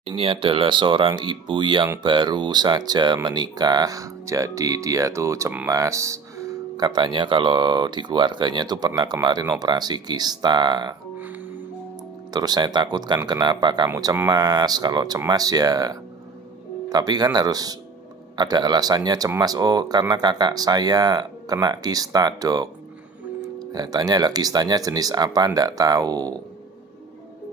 Ini adalah seorang ibu yang baru saja menikah. Jadi dia tuh cemas. Katanya kalau di keluarganya tuh pernah kemarin operasi kista. Terus saya takutkan, kenapa kamu cemas? Kalau cemas ya, tapi kan harus ada alasannya cemas. Oh, karena kakak saya kena kista, dok. Saya tanya lah, kistanya jenis apa? Nggak tahu.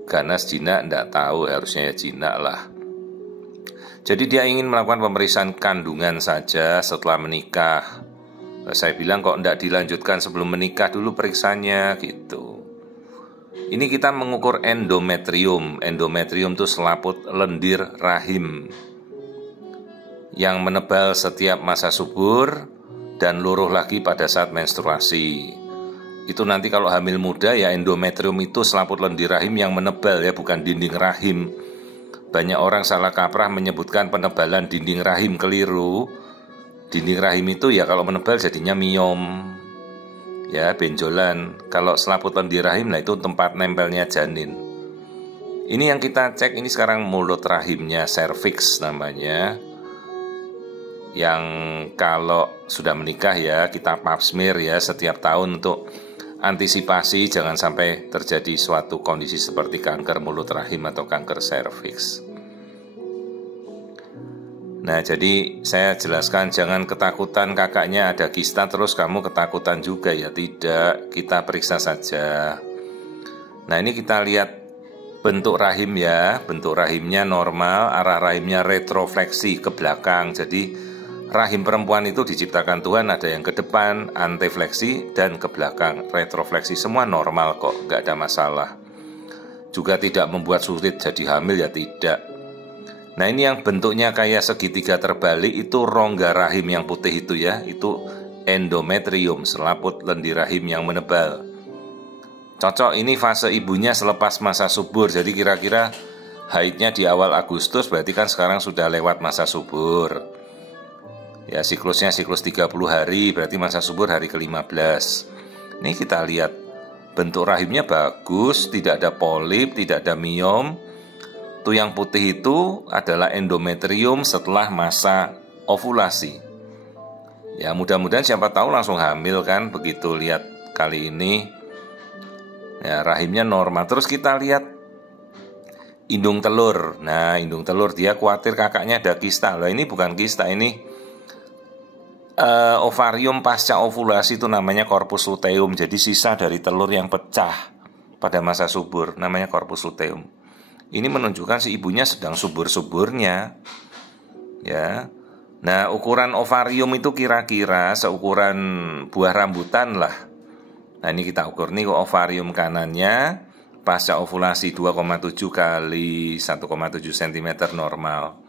Ganas, jinak, nggak tahu. Harusnya ya jinak lah. Jadi dia ingin melakukan pemeriksaan kandungan saja setelah menikah. Saya bilang, kok nggak dilanjutkan sebelum menikah dulu periksanya gitu. Ini kita mengukur endometrium. Endometrium itu selaput lendir rahim yang menebal setiap masa subur dan luruh lagi pada saat menstruasi. Itu nanti kalau hamil muda ya, endometrium itu selaput lendir rahim yang menebal ya, bukan dinding rahim. Banyak orang salah kaprah menyebutkan penebalan dinding rahim, keliru. Dinding rahim itu ya kalau menebal jadinya miom, ya benjolan. Kalau selaput lendir rahim, nah itu tempat nempelnya janin. Ini yang kita cek ini sekarang mulut rahimnya, cervix namanya. Yang kalau sudah menikah ya kita pap smear ya setiap tahun untuk antisipasi jangan sampai terjadi suatu kondisi seperti kanker mulut rahim atau kanker serviks. Nah, jadi saya jelaskan, jangan ketakutan kakaknya ada kista terus kamu ketakutan juga ya, tidak, kita periksa saja. Nah, ini kita lihat bentuk rahim ya, bentuk rahimnya normal, arah rahimnya retrofleksi ke belakang. Jadi rahim perempuan itu diciptakan Tuhan ada yang ke depan, antifleksi, dan ke belakang, retrofleksi. Semua normal kok, nggak ada masalah. Juga tidak membuat sulit jadi hamil ya, tidak. Nah, ini yang bentuknya kayak segitiga terbalik, itu rongga rahim yang putih itu ya, itu endometrium, selaput lendir rahim yang menebal. Cocok, ini fase ibunya selepas masa subur, jadi kira-kira haidnya di awal Agustus, berarti kan sekarang sudah lewat masa subur. Ya, siklusnya siklus 30 hari, berarti masa subur hari ke-15. Ini kita lihat, bentuk rahimnya bagus, tidak ada polip, tidak ada miom. Itu yang putih itu adalah endometrium setelah masa ovulasi. Ya, mudah-mudahan siapa tahu langsung hamil kan, begitu lihat kali ini. Ya, rahimnya normal. Terus kita lihat indung telur. Nah, indung telur, dia khawatir kakaknya ada kista. Lah, ini bukan kista, ini ovarium pasca ovulasi, itu namanya corpus luteum. Jadi sisa dari telur yang pecah pada masa subur, namanya corpus luteum. Ini menunjukkan si ibunya sedang subur-suburnya, ya. Nah, ukuran ovarium itu kira-kira seukuran buah rambutan lah. Nah, ini kita ukur nih, ovarium kanannya pasca ovulasi 2,7 kali 1,7 cm normal.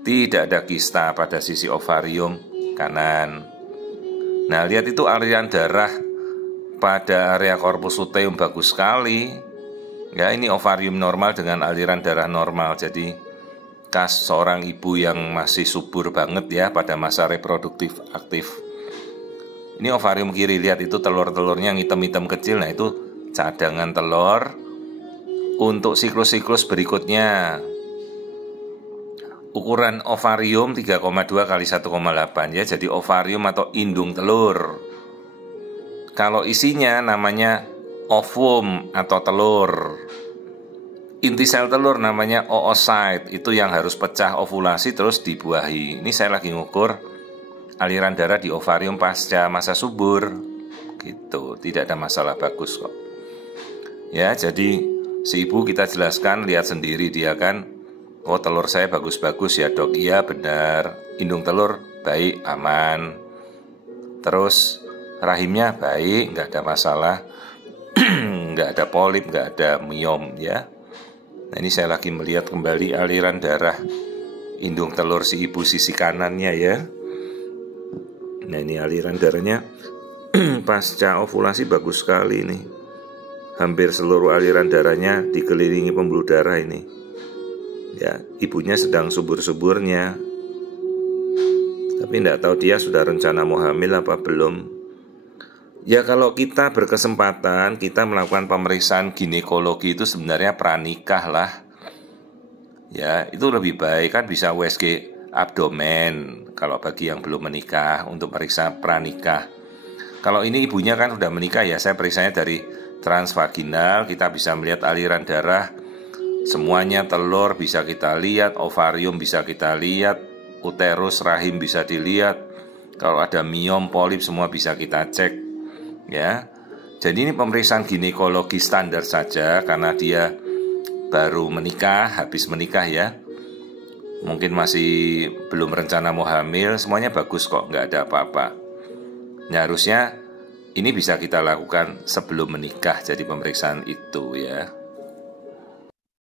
Tidak ada kista pada sisi ovarium kanan. Nah, lihat itu aliran darah pada area corpus luteum bagus sekali. Ya, ini ovarium normal dengan aliran darah normal. Jadi khas seorang ibu yang masih subur banget ya pada masa reproduktif aktif. Ini ovarium kiri, lihat itu telur-telurnya yang hitam-hitam kecil. Nah, itu cadangan telur untuk siklus-siklus berikutnya. Ukuran ovarium 3,2 kali 1,8 ya. Jadi ovarium atau indung telur. Kalau isinya namanya ovum atau telur. Inti sel telur namanya oocyte, itu yang harus pecah ovulasi terus dibuahi. Ini saya lagi ngukur aliran darah di ovarium pasca masa subur. Gitu, tidak ada masalah, bagus kok. Ya, jadi si ibu kita jelaskan, lihat sendiri dia kan. Oh, telur saya bagus-bagus ya, dok. Iya, benar. Indung telur baik, aman. Terus rahimnya baik, nggak ada masalah. Nggak ada polip, nggak ada miom ya. Nah, ini saya lagi melihat kembali aliran darah indung telur si ibu sisi kanannya ya. Nah, ini aliran darahnya pasca ovulasi bagus sekali ini. Hampir seluruh aliran darahnya dikelilingi pembuluh darah ini. Ya, ibunya sedang subur-suburnya. Tapi nggak tahu dia sudah rencana mau hamil apa belum. Ya, kalau kita berkesempatan kita melakukan pemeriksaan ginekologi itu sebenarnya pranikah lah. ya itu lebih baik, kan bisa USG abdomen kalau bagi yang belum menikah untuk periksa pranikah. Kalau ini ibunya kan sudah menikah ya, saya periksanya dari transvaginal, kita bisa melihat aliran darah semuanya, telur bisa kita lihat, ovarium bisa kita lihat, uterus, rahim bisa dilihat, kalau ada miom, polip semua bisa kita cek ya. Jadi ini pemeriksaan ginekologi standar saja karena dia baru menikah, habis menikah ya. Mungkin masih belum rencana mau hamil, semuanya bagus kok, nggak ada apa-apa. Nah harusnya ini bisa kita lakukan sebelum menikah, jadi pemeriksaan itu ya.